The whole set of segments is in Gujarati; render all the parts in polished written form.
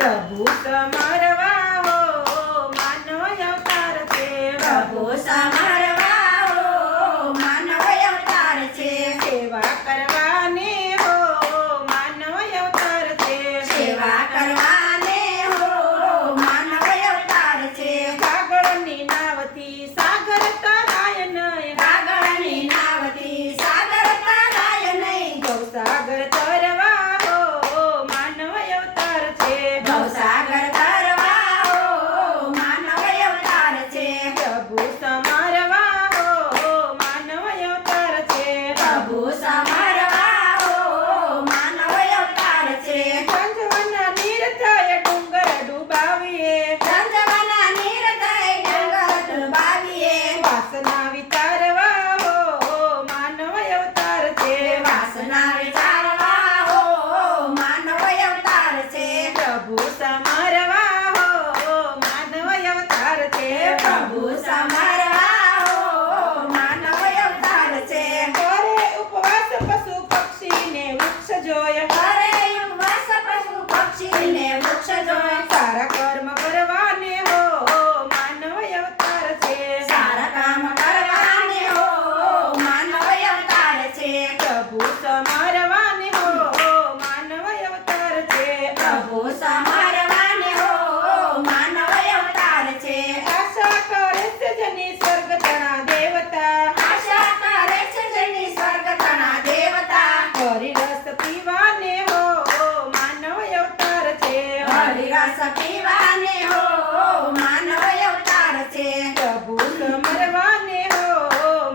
પ્રભુ સમરવા હો માનવ અવતાર છે. પ્રભુ સમરવા હો માનવ અવતાર છે. સેવા કરવાને હો માનવ અવતાર છે. સેવા કરવાને હો માનવ અવતાર છે. કાગળની નાવથી સાગર તરાય નહીં. કાગળની નાવથી સાગર તરાય નહીં. ગૌસાગર તરવા હો માનવ અવતાર છે. ગૌસાગર તરવા હો માનવ અવતાર છે. પ્રભુ સમરવા હો માનવ અવતાર છે. પ્રભુ સમરવા હો માનવ અવતાર છે. સંજવના નિરતય ડુંગર ડુબાવીએ. સંજવના નિરતય ડુંગર ડુબાવીએ. વાસના વિતારવા હો માનવ અવતાર છે. વાસના વિચારવા હો માનવ અવતાર છે. પ્રભુ સમરવા હો માનવ અવતાર છે. પ્રભુ સમરવા હો માનવ અવતાર છે. કરે ઉપવાસ પશુ પક્ષીને વૃક્ષ જોય. કરે ઉપવાસ પશુ પક્ષીને વૃક્ષ જોય. સારા કર્મ કરવાને હો માનવ અવતાર છે. સારા કામ કરવાને હો માનવ અવતાર છે. પ્રભુ સમરવાને હો માનવ અવતાર છે. પ્રભુ સમરવાને હો માનવ અવતાર છે. આશા કરે છે જેની સ્વર્ગ તણા દેવતા. આશા કરે છે જેની સ્વર્ગ તણા દેવતા. હરિ રસ પીવાને હો માનવ અવતાર છે. હરિરસ પીવાને હો માનવ અવતાર છે. પ્રભુ સમરવાને હો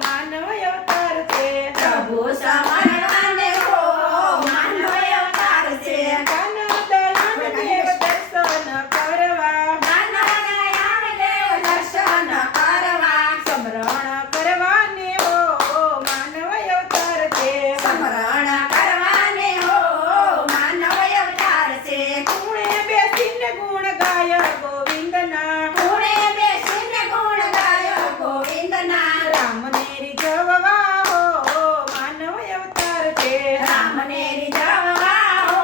માનવ અવતાર છે. પ્રભુ સમરવાને હો માનવ અવતાર છે. કાન દયાન દેવ દર્શન કરવા. દાનવદયાળ દેવ દર્શન કરવા. સમરણ કરવાને હો માનવ અવતાર છે. સ્મરણ કરવાને હો માનવ અવતાર છે. ખૂણે બેસીને ગુણ ગાય ગોવિંદના. ખૂણે બેસીને ગુણ ગાય ગોવિંદના. રામને રીઝવવા હો માનવ અવતાર છે. રામને રીઝવવા હો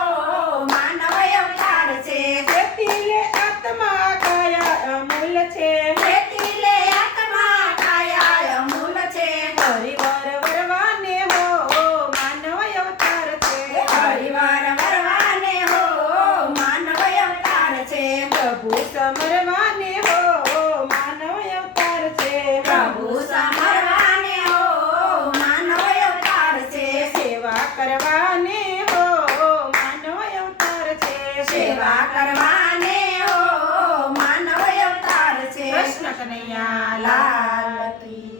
માનવ અવતાર છે. તેથી લે આત્મા કાયા અમૂલ છે. ખેતી લે આત્મા કાયા અમૂલ છે. હરિવર વરવાને હો માનવ અવતાર છે. હરિવાર વરવાને હો માનવ અવતાર છે. પ્રભુ સમરવાને હો માનવ અવતાર છે. પ્રભુ સમરવાને હો માનવ અવતાર છે. સેવા કરવાને હો માનવ અવતાર છે. સેવા કરવાને હો માનવ અવતાર છે. કૃષ્ણ કનૈયા લાલ કી